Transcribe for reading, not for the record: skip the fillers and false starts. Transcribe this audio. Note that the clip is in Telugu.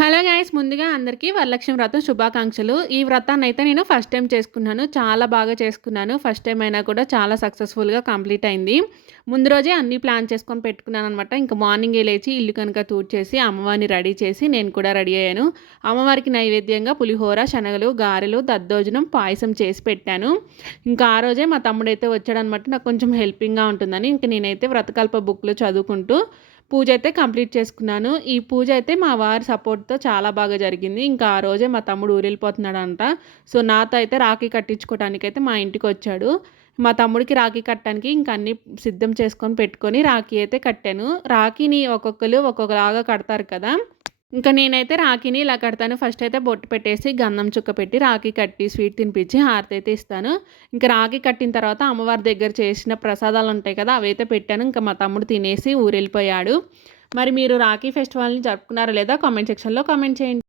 Hello guys! ముందుగా అందరికీ వరలక్ష్మి వ్రతం శుభాకాంక్షలు. ఈ వ్రతాన్నయితే నేను ఫస్ట్ టైమ్ చేసుకున్నాను. చాలా బాగా చేసుకున్నాను. ఫస్ట్ టైమ్ అయినా కూడా చాలా సక్సెస్‌ఫుల్‌గా కంప్లీట్ అయింది. ముందు రోజే అన్నీ ప్లాన్ చేసుకొని పెట్టుకున్నాననమాట. ఇంక మార్నింగే లేచి ఇల్లు కనుక తూడ్చేసి, అమ్మవారిని రెడీ చేసి, నేను కూడా రెడీ అయ్యాను. అమ్మవారికి నైవేద్యంగా పులిహోర, శనగలు, గారెలు, దద్దోజనం, పాయసం చేసి పెట్టాను. ఇంకా ఆ రోజే మా తమ్ముడైతే వచ్చాడనమాట. నాకు కొంచెం హెల్పింగ్‌గా ఉంటుందని. ఇంక నేనైతే వ్రతకల్ప బుక్‌లు చదువుకుంటూ పూజ అయితే కంప్లీట్ చేసుకున్నాను. ఈ పూజ అయితే మా వారి సపోర్ట్‌తో చాలా బాగా జరిగింది. ఇంకా ఆ రోజే మా తమ్ముడు ఊరెళ్ళిపోతున్నాడంట. సో, నాతో అయితే రాఖీ కట్టించుకోవడానికైతే మా ఇంటికొచ్చాడు. మా తమ్ముడికి రాఖీ కట్టడానికి ఇంక అన్నీ సిద్ధం చేసుకొని పెట్టుకొని రాఖీ అయితే కట్టాను. రాఖీని ఒక్కొక్కళ్ళు ఒక్కొక్కలాగా కడతారు కదా! ఇంకా నేనైతే రాఖీని ఇలా కడతాను. ఫస్ట్ అయితే బొట్టు పెట్టేసి, గంధం చుక్క పెట్టి, రాఖీ కట్టి, స్వీట్ తినిపించి, హారతయితే ఇస్తాను. ఇంకా రాఖీ కట్టిన తర్వాత అమ్మవారి దగ్గర చేసిన ప్రసాదాలుంటాయి కదా! అవైతే పెట్టాను. ఇంకా మా తమ్ముడు తినేసి ఊరెళ్ళిపోయాడు. మరి మీరు రాఖీ ఫెస్టివల్‌ని జరుపుకున్నారా లేదా? కామెంట్ సెక్షన్‌లో కామెంట్ చేయండి.